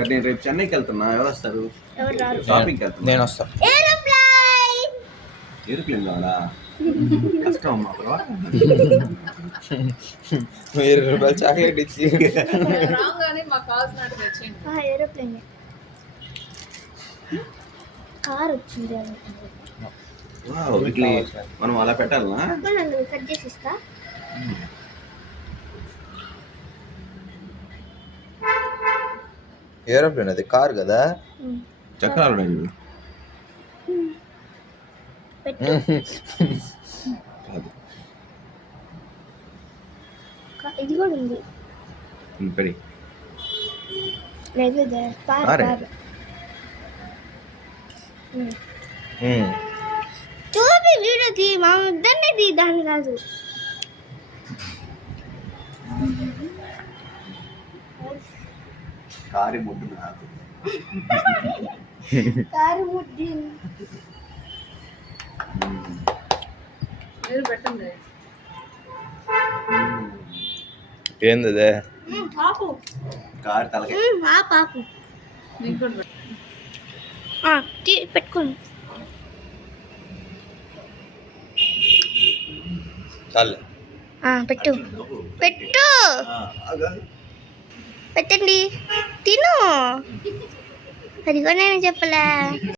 సరే నేను రేపు చెన్నైకి వెళ్తున్నా. ఎవరు వస్తారు? ఎవరు రారు. షాపింగ్కి వెళ్తున్నా. నేను వస్తాను. ఏరోప్లేన్ కావాలా? కష్టం అమ్మా బ్రో. 1000 రూపాయలు చాక్లెట్ ఇచ్చి ఏరోప్లేన్ కార్ వచ్చింది. ఇట్లా మనం అలా పెట్టాలనా? కట్ చేసి ఇస్తా. ఏరోప్లేన్ అది కార్ కదా. చక్రాలు ఉన్నాయి. పెట్టు. ఇది కూడా ఉంది. పెడి చూపి వీడియోకి మా ఇద్దరిని తీ, దాన్ని కాదు. కారి ముడ్డు నాకు. కారు ముడ్డి ఏంది అదే? పాపు కారు తలకి పాపు పెట్టుకోండి. చాలు. పెట్టు పెట్టు పెట్టండి. తిను. అదిగో నేను చెప్పలే.